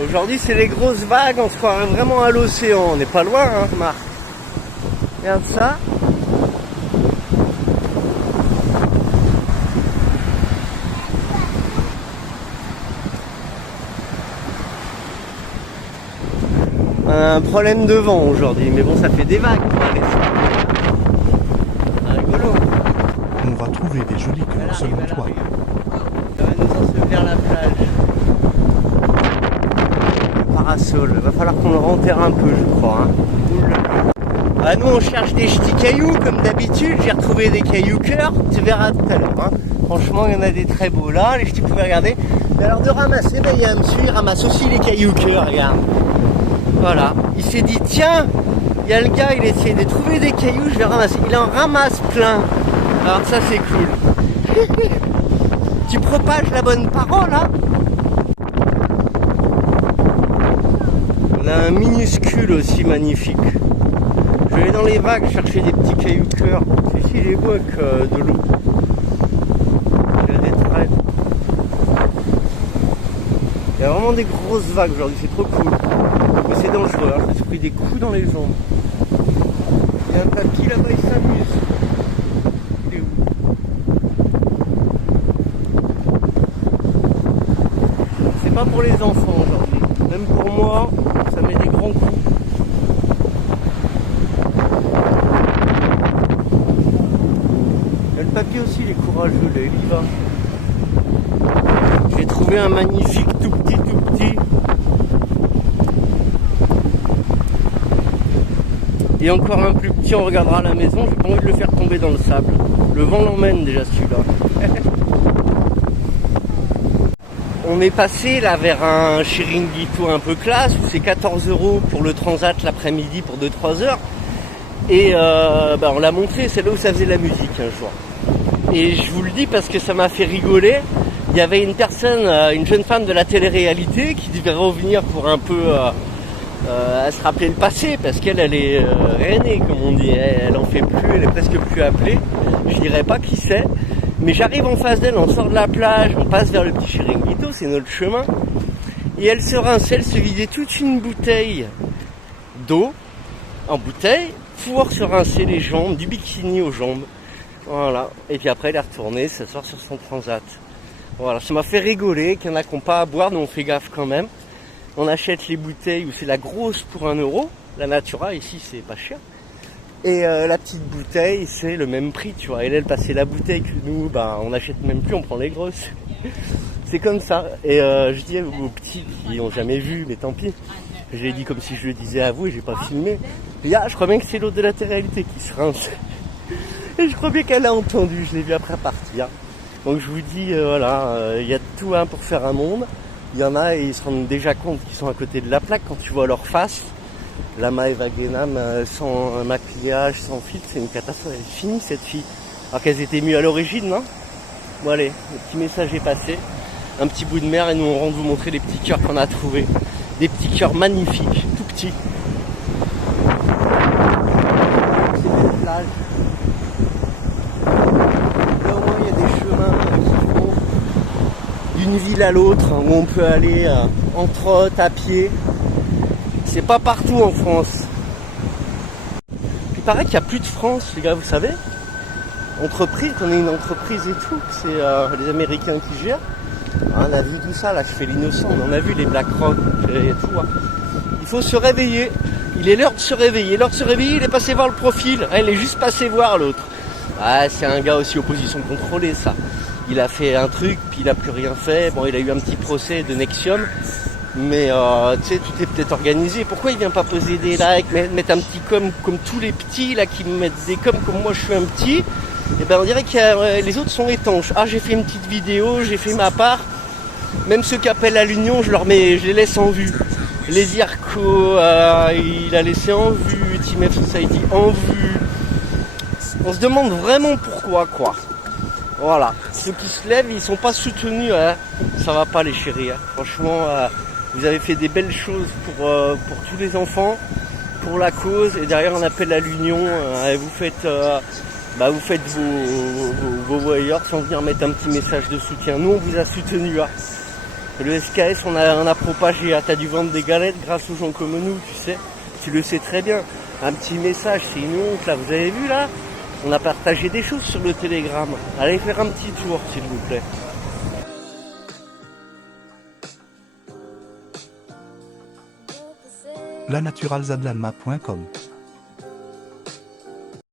Aujourd'hui, c'est les grosses vagues, on se croirait vraiment à l'océan. On n'est pas loin, hein, Marc. Regarde ça. On a un problème de vent aujourd'hui, mais bon, ça fait des vagues. Rigolo. On va trouver des jolis cœurs selon toi. Ça va nous ensevelir vers la plage. Le parasol, va falloir qu'on le renterre un peu, je crois. Hein. Ah, nous on cherche des petits cailloux comme d'habitude, j'ai retrouvé des cailloux cœur, tu verras tout à l'heure. Hein. Franchement, il y en a des très beaux là, les petits pouvez regarder. Et alors de ramasser, ben, il y a un monsieur, il ramasse aussi les cailloux cœur, regarde. Voilà, il s'est dit tiens, il y a le gars, il essaie de trouver des cailloux, je vais ramasser. Il en ramasse plein. Alors ça c'est cool. Tu propages la bonne parole, hein. On a un minuscule aussi magnifique. Je vais aller dans les vagues chercher des petits cailloux cœur. Ici les beaux avec de l'eau. Il y a des traînes. Il y a vraiment des grosses vagues aujourd'hui, c'est trop cool. Mais c'est dangereux, hein. J'ai pris des coups dans les jambes. Il y a un papy là-bas, il s'amuse. Il est où? C'est pas pour les enfants aujourd'hui. Même pour moi, ça met des grands coups. Le papy aussi, il est courageux, là, il y va. J'ai trouvé un magnifique tout petit. Et encore un plus petit, on regardera à la maison, j'ai pas envie de le faire tomber dans le sable. Le vent l'emmène déjà celui-là. On est passé là vers un chiringuito un peu classe, où c'est 14 € pour le transat l'après-midi pour 2-3 heures. Et on l'a montré, c'est là où ça faisait la musique un jour. Et je vous le dis parce que ça m'a fait rigoler. Il y avait une personne, une jeune femme de la télé-réalité qui devait revenir pour un peu à se rappeler le passé, parce qu'elle est rennais, comme on dit. Elle en fait plus, elle est presque plus appelée. Je dirais pas qui c'est. Mais j'arrive en face d'elle, on sort de la plage, on passe vers le petit chiringuito, c'est notre chemin. Et elle se rinçait, elle se vidait toute une bouteille d'eau en bouteille pour se rincer les jambes, du bikini aux jambes. Voilà. Et puis après elle est retournée s'asseoir sur son transat. Voilà, ça m'a fait rigoler, qu'il y en a qui n'ont pas à boire, mais on fait gaffe quand même. On achète les bouteilles où c'est la grosse pour 1 €, la Natura ici c'est pas cher. Et la petite bouteille c'est le même prix, tu vois. Et là elle passait la bouteille que nous, on n'achète même plus, on prend les grosses. C'est comme ça. Et je dis aux petits qui n'ont jamais vu, mais tant pis. Je l'ai dit comme si je le disais à vous et j'ai pas filmé. Et je crois bien que c'est l'autre de la télé-réalité qui se rince. Et je crois bien qu'elle a entendu, je l'ai vu après partir. Donc je vous dis, il y a de tout pour faire un monde. Il y en a et ils se rendent déjà compte qu'ils sont à côté de la plaque quand tu vois leur face. La Maëva Genam, sans maquillage, sans filtre, c'est une catastrophe. Elle est finie cette fille. Alors qu'elles étaient mieux à l'origine, non? Bon allez, le petit message est passé. Un petit bout de mer et nous on rentre vous montrer les petits cœurs qu'on a trouvés. Des petits cœurs magnifiques, tout petits. C'est des plages. Là au moins il y a des chemins qui font d'une ville à l'autre, où on peut aller en trotte, à pied. C'est pas partout en France. Il paraît qu'il n'y a plus de France, les gars, vous savez. Entreprise, qu'on est une entreprise et tout, c'est les Américains qui gèrent. On a vu tout ça, là, je fais l'innocent, on a vu les BlackRock et tout. Hein. Il faut se réveiller. Il est l'heure de se réveiller. L'heure de se réveiller, il est passé voir le profil. Il est juste passé voir l'autre. Ah, c'est un gars aussi opposition contrôlée, ça. Il a fait un truc, puis il a plus rien fait. Bon, il a eu un petit procès de Nexium. Mais tu sais, tout est peut-être organisé. Pourquoi il vient pas poser des likes, mettre un petit comme tous les petits là qui me mettent des comme moi je suis un petit. Et on dirait que les autres sont étanches. Ah, j'ai fait une petite vidéo, j'ai fait ma part. Même ceux qui appellent à l'union, je les laisse en vue. Les IRCO, il a laissé en vue. Team F Society en vue. On se demande vraiment pourquoi, quoi. Voilà. Ceux qui se lèvent, ils sont pas soutenus. Hein. Ça va pas les chéris. Hein. Franchement, vous avez fait des belles choses pour tous les enfants, pour la cause. Et derrière, on appelle à l'union. Et vous faites vos voyeurs sans venir mettre un petit message de soutien. Nous, on vous a soutenu. Hein. Le SKS, on a propagé. T'as dû vendre des galettes grâce aux gens comme nous, tu sais. Tu le sais très bien. Un petit message, c'est une honte là. Vous avez vu là? On a partagé des choses sur le Telegram. Allez faire un petit tour, s'il vous plaît. lanaturalzadlanma.com